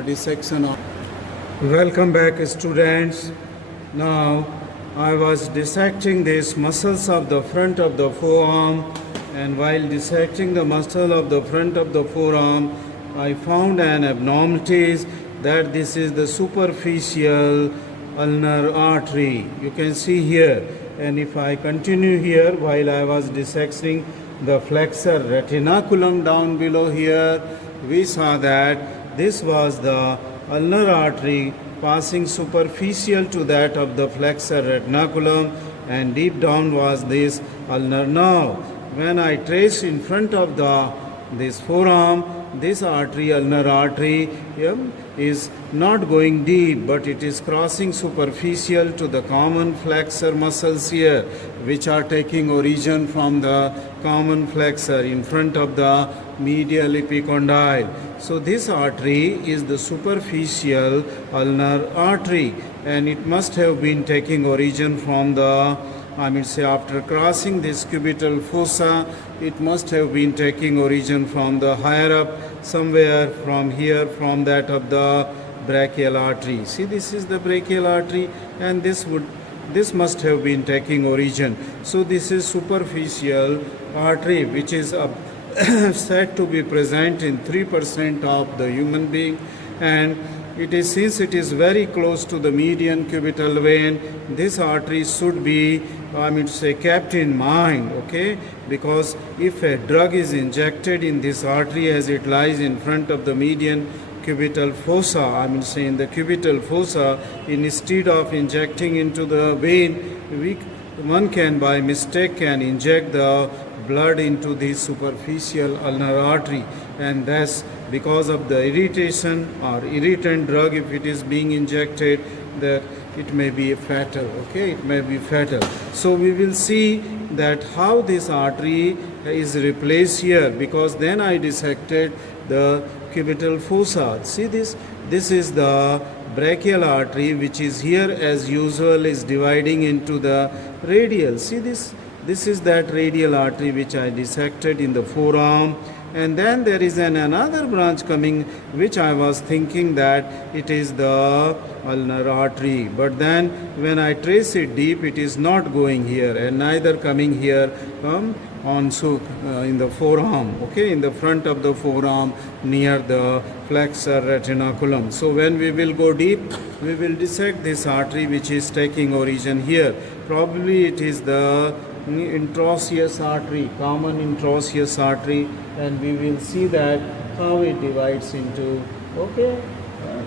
after dissection of... Welcome back, students. Now I was dissecting these muscles of the front of the forearm, and while dissecting the muscle of the front of the forearm, I found an abnormality that this is the superficial ulnar artery. You can see here, and if I continue here while I was dissecting the flexor retinaculum down below here, we saw that this was the ulnar artery passing superficial to that of the flexor retinaculum, and deep down was this ulnar nerve. When I trace in front of this forearm, this artery, ulnar artery, is not going deep, but it is crossing superficial to the common flexor muscles here, which are taking origin from the common flexor in front of the medial epicondyle. So this artery is the superficial ulnar artery, and it must have been taking origin from the, after crossing this cubital fossa, it must have been taking origin from the higher up, somewhere from here, from that of the brachial artery. See, this is the brachial artery, and this must have been taking origin. So this is superficial artery, which is said to be present in 3% of the human being, and it is, since it is very close to the median cubital vein, this artery should be, kept in mind, okay? Because if a drug is injected in this artery as it lies in front of the median cubital fossa, in the cubital fossa, instead of injecting into the vein, one can by mistake can inject the blood into the superficial ulnar artery, and thus because of the irritation or irritant drug, if it is being injected, that it may be fatal, okay, it may be fatal. So we will see that how this artery is replaced here, because then I dissected the cubital fossa. See this is the brachial artery, which is here as usual is dividing into the radial. See this is that radial artery which I dissected in the forearm, and then there is another branch coming, which I was thinking that it is the ulnar artery, but then when I trace it deep, it is not going here and neither coming here in the forearm, okay, in the front of the forearm near the flexor retinaculum. So when we will go deep, we will dissect this artery which is taking origin here. Probably it is the interosseous artery, common interosseous artery, and we will see that how it divides into, okay,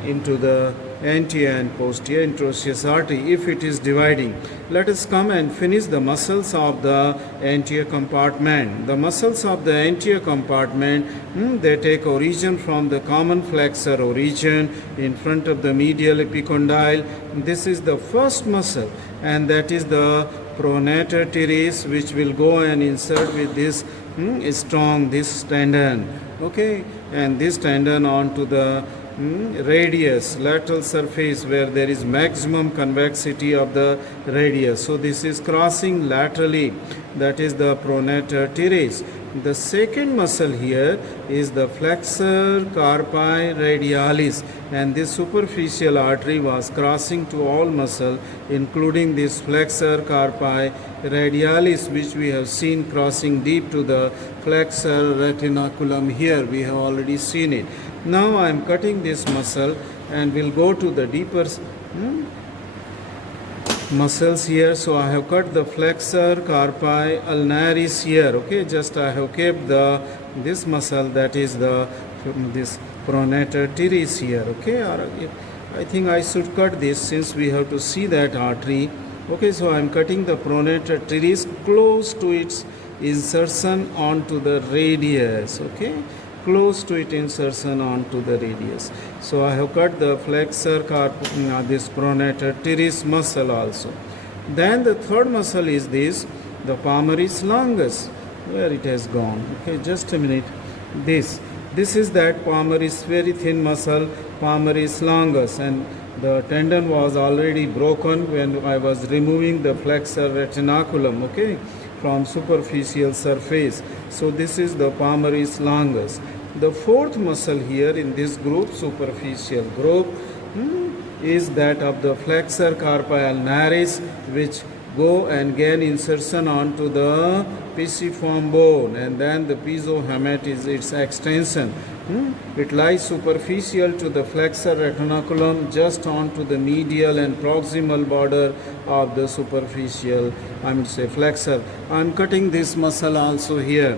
into the anterior and posterior interosseous artery. If it is dividing, let us come and finish the muscles of the anterior compartment. The muscles of the anterior compartment, they take origin from the common flexor origin in front of the medial epicondyle. This is the first muscle, and that is the pronator teres, which will go and insert with this this tendon, okay, and this tendon onto the radius, lateral surface, where there is maximum convexity of the radius. So this is crossing laterally, that is the pronator teres. The second muscle here is the flexor carpi radialis, and this superficial artery was crossing to all muscle, including this flexor carpi radialis, which we have seen crossing deep to the flexor retinaculum here. We have already seen it. Now I am cutting this muscle and we'll go to the deeper muscles here. So I have cut the flexor carpi ulnaris here, okay, just I have kept this muscle, that is this pronator teres here, okay, or I think I should cut this since we have to see that artery, okay. So I am cutting the pronator teres close to its insertion onto the radius, okay, close to its insertion onto the radius. So I have cut the flexor this pronator teres muscle also. Then the third muscle is this, the palmaris longus. Where it has gone? Okay, just a minute. This is that palmaris, very thin muscle, palmaris longus, and the tendon was already broken when I was removing the flexor retinaculum, okay, from superficial surface. So this is the palmaris longus. the fourth muscle here in this group, superficial group, is that of the flexor carpi ulnaris, which go and gain insertion onto the pisiform bone, and then the piezohelminth is its extension. It lies superficial to the flexor retinaculum, just onto the medial and proximal border of the superficial, flexor. I am cutting this muscle also here,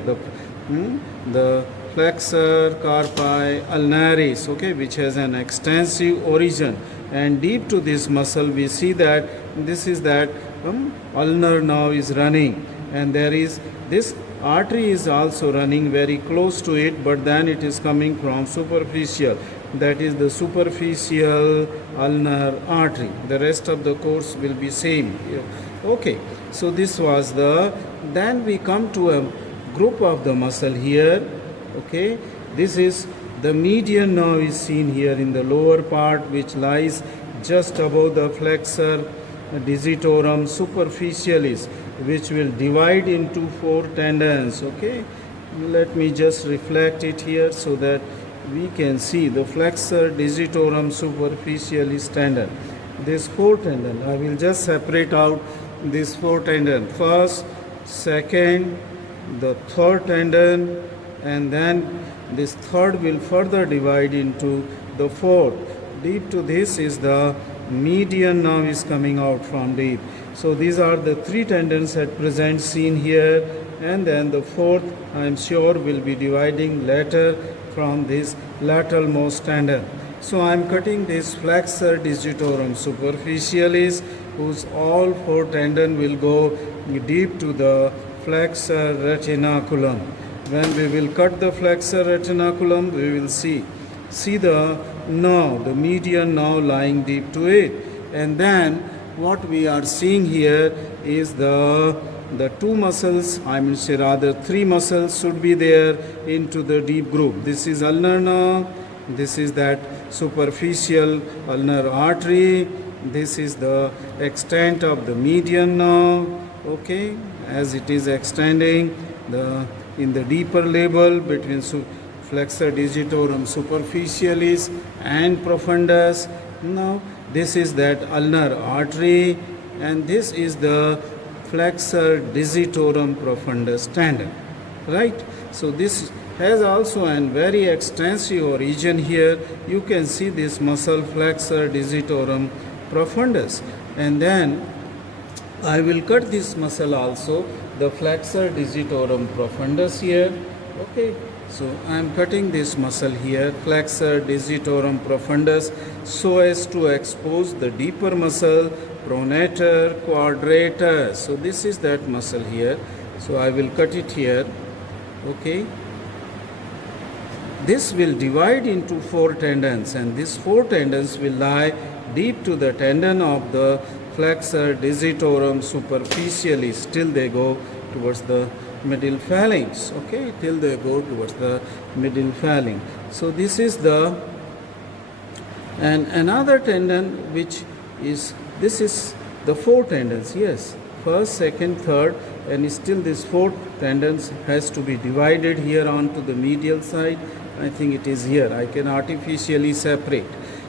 the flexor carpi ulnaris, okay, which has an extensive origin, and deep to this muscle we see that this is that ulnar nerve is running, and there is this artery is also running very close to it, but then it is coming from superficial, that is the superficial ulnar artery. The rest of the course will be same here. Okay, so this was then we come to a group of the muscle here. Okay, this is the median nerve is seen here in the lower part, which lies just above the flexor digitorum superficialis, which will divide into 4 tendons. Okay, let me just reflect it here so that we can see the flexor digitorum superficialis tendon. This 4 tendon, I will just separate out this 4 tendon. First, second, the third tendon, and then this third will further divide into the fourth. Deep to this is the median nerve is coming out from deep. So these are the 3 tendons at present seen here, and then the fourth I am sure will be dividing later from this lateral most tendon. So I am cutting this flexor digitorum superficialis, whose all 4 tendon will go deep to the flexor retinaculum. When we will cut the flexor retinaculum, we will see the nerve, the median nerve lying deep to it. And then what we are seeing here is the 2 muscles, rather 3 muscles should be there into the deep groove. This is ulnar nerve, this is that superficial ulnar artery, this is the extent of the median nerve, okay, as it is extending in the deeper level between flexor digitorum superficialis and profundus. Now this is that ulnar artery, and this is the flexor digitorum profundus tendon, right? So this has also a very extensive origin here. You can see this muscle flexor digitorum profundus, and then I will cut this muscle also, the flexor digitorum profundus here. Okay, so I am cutting this muscle here, flexor digitorum profundus, so as to expose the deeper muscle, pronator quadratus. So this is that muscle here. So I will cut it here. Okay, this will divide into 4 tendons, and these 4 tendons will lie deep to the tendon of the flexor digitorum superficialis till they go towards the middle phalanx. Okay, till they go towards the middle phalanx. So this is and another tendon which is, this is the 4 tendons, yes, first, second, third, and still this 4th tendons has to be divided here onto the medial side. I think it is here, I can artificially separate.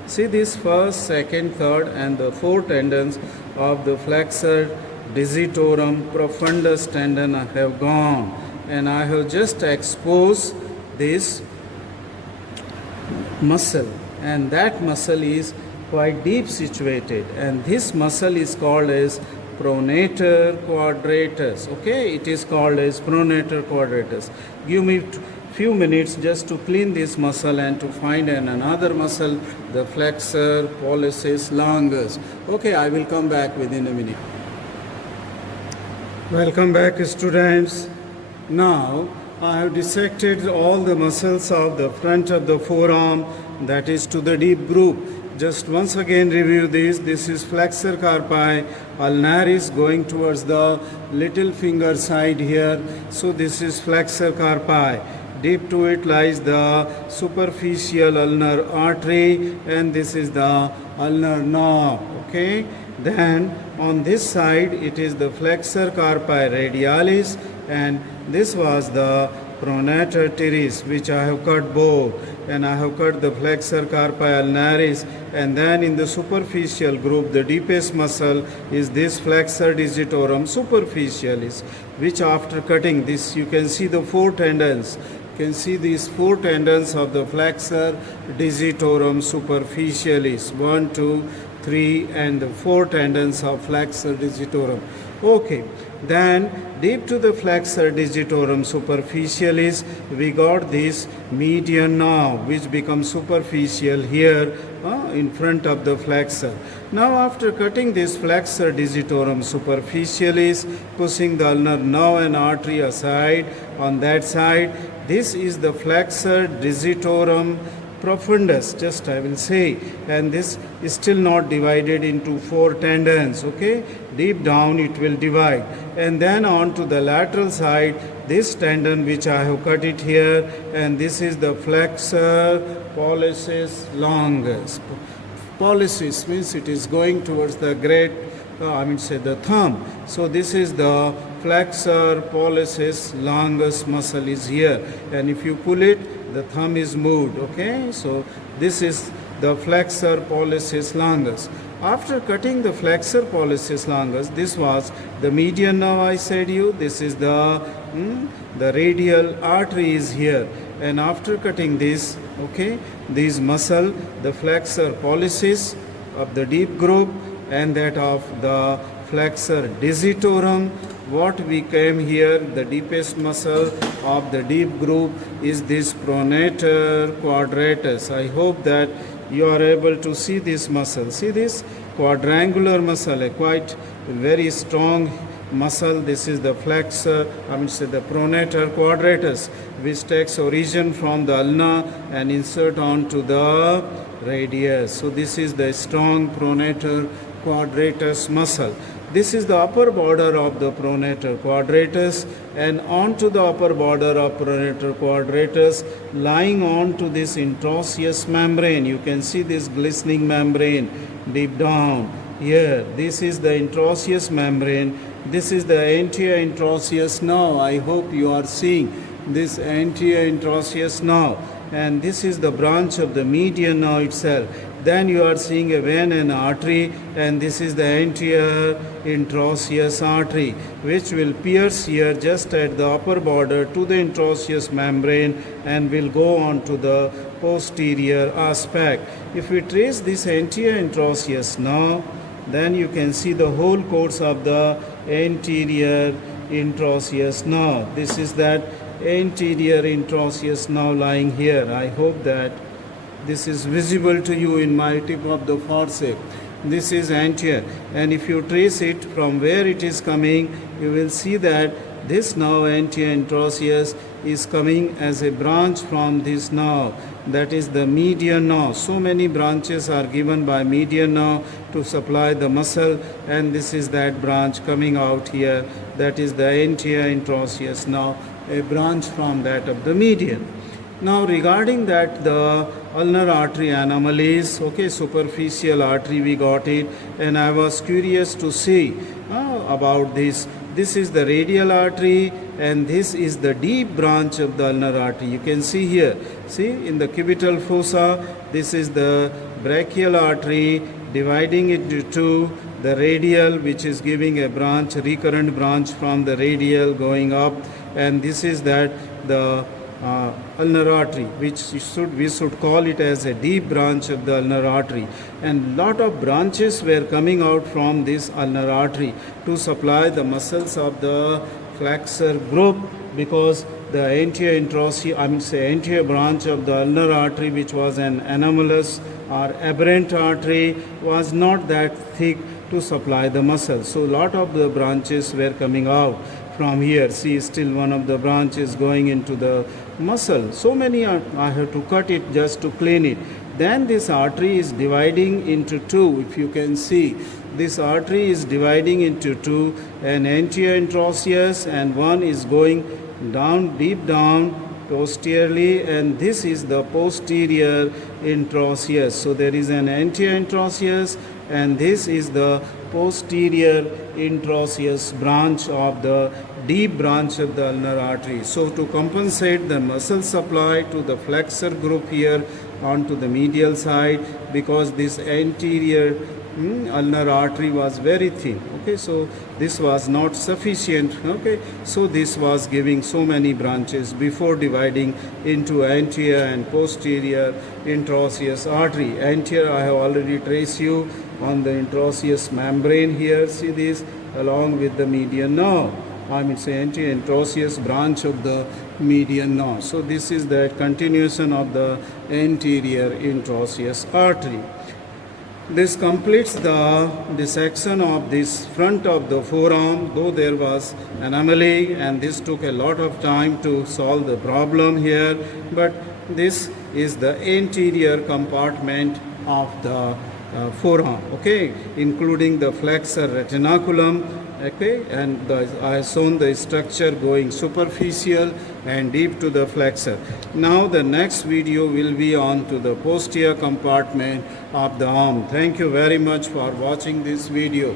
See, this first, second, third, and the 4 tendons of the flexor digitorum profundus tendon have gone, and I have just exposed this muscle, and that muscle is quite deep situated, and this muscle is called as pronator quadratus. Okay, it is called as pronator quadratus. Give me few minutes just to clean this muscle and to find another muscle, the flexor pollicis longus. Okay, I will come back within a minute. Welcome back, students. Now I have dissected all the muscles of the front of the forearm, that is to the deep groove. Just once again review this. This is flexor carpi ulnaris going towards the little finger side here. So this is flexor carpi. Deep to it lies the superficial ulnar artery, and this is the ulnar nerve. Okay. Then on this side it is the flexor carpi radialis, and this was the pronator teres, which I have cut both, and I have cut the flexor carpi ulnaris, and then in the superficial group, the deepest muscle is this flexor digitorum superficialis, which after cutting this, you can see the four tendons. You can see these four tendons of the flexor digitorum superficialis, 1, 2, 3, and the four tendons of flexor digitorum. Okay, then deep to the flexor digitorum superficialis, we got this median nerve, which becomes superficial here in front of the flexor. Now after cutting this flexor digitorum superficialis, pushing the ulnar nerve and artery aside on that side, this is the flexor digitorum profundus, just I will say, and this is still not divided into four tendons. Okay, deep down it will divide, and then on to the lateral side, this tendon which I have cut it here, and this is the flexor pollicis longus. Pollicis means it is going towards the great the thumb. So this is the flexor pollicis longus muscle is here, and if you pull it, the thumb is moved. Okay, so this is the flexor pollicis longus. After cutting the flexor pollicis longus, this was the median nerve, I said you. This is the radial artery is here, and after cutting this, okay, this muscle, the flexor pollicis of the deep group and that of the flexor digitorum, what we came here, the deepest muscle of the deep group is this pronator quadratus. I hope that you are able to see this muscle. See this quadrangular muscle, a quite very strong muscle. This is the flexor, the pronator quadratus, which takes origin from the ulna and insert onto the radius. So this is the strong pronator quadratus muscle. This is the upper border of the pronator quadratus, and onto the upper border of pronator quadratus, lying onto this interosseous membrane. You can see this glistening membrane deep down here. This is the interosseous membrane. This is the anterior interosseous nerve. I hope you are seeing this anterior interosseous nerve, and this is the branch of the median nerve itself. Then you are seeing a vein and artery, and this is the anterior interosseous artery, which will pierce here just at the upper border to the interosseous membrane and will go on to the posterior aspect. If we trace this anterior interosseous nerve, then you can see the whole course of the anterior interosseous nerve. This is that anterior interosseous nerve lying here. I hope that this is visible to you in my tip of the forceps. This is anterior, and if you trace it from where it is coming, you will see that this nerve anterior interosseous is coming as a branch from this nerve, that is the median nerve. So many branches are given by median nerve to supply the muscle, and this is that branch coming out here, that is the anterior interosseous nerve, a branch from that of the median. Now regarding that, the ulnar artery anomalies, okay, superficial artery we got it, and I was curious to see about this. This is the radial artery, and this is the deep branch of the ulnar artery. You can see here, see in the cubital fossa, this is the brachial artery dividing it into two, the radial, which is giving a branch, recurrent branch from the radial going up, and this is that the ulnar artery, which we should call it as a deep branch of the ulnar artery, and lot of branches were coming out from this ulnar artery to supply the muscles of the flexor group, because the anterior anterior branch of the ulnar artery, which was an anomalous or aberrant artery, was not that thick to supply the muscle. So lot of the branches were coming out from here. See, still one of the branches going into the muscle. So many I have to cut it just to clean it. Then this artery is dividing into two. If you can see, this artery is dividing into two, an anterior interosseous and one is going down, deep down posteriorly, and this is the posterior interosseous. So there is an anterior interosseous, and this is the posterior interosseous branch of the deep branch of the ulnar artery. So to compensate the muscle supply to the flexor group here onto the medial side, because this anterior ulnar artery was very thin, okay, so this was not sufficient, okay, so this was giving so many branches before dividing into anterior and posterior interosseous artery. Anterior I have already traced you on the interosseous membrane here, see this, along with the median nerve. I mean, say anterior interosseous branch of the median nerve. So this is the continuation of the anterior interosseous artery. This completes the dissection of this front of the forearm, though there was anomaly and this took a lot of time to solve the problem here, but this is the anterior compartment of the forearm, okay, including the flexor retinaculum, okay, and I have shown the structure going superficial and deep to the flexor. Now the next video will be on to the posterior compartment of the arm. Thank you very much for watching this video.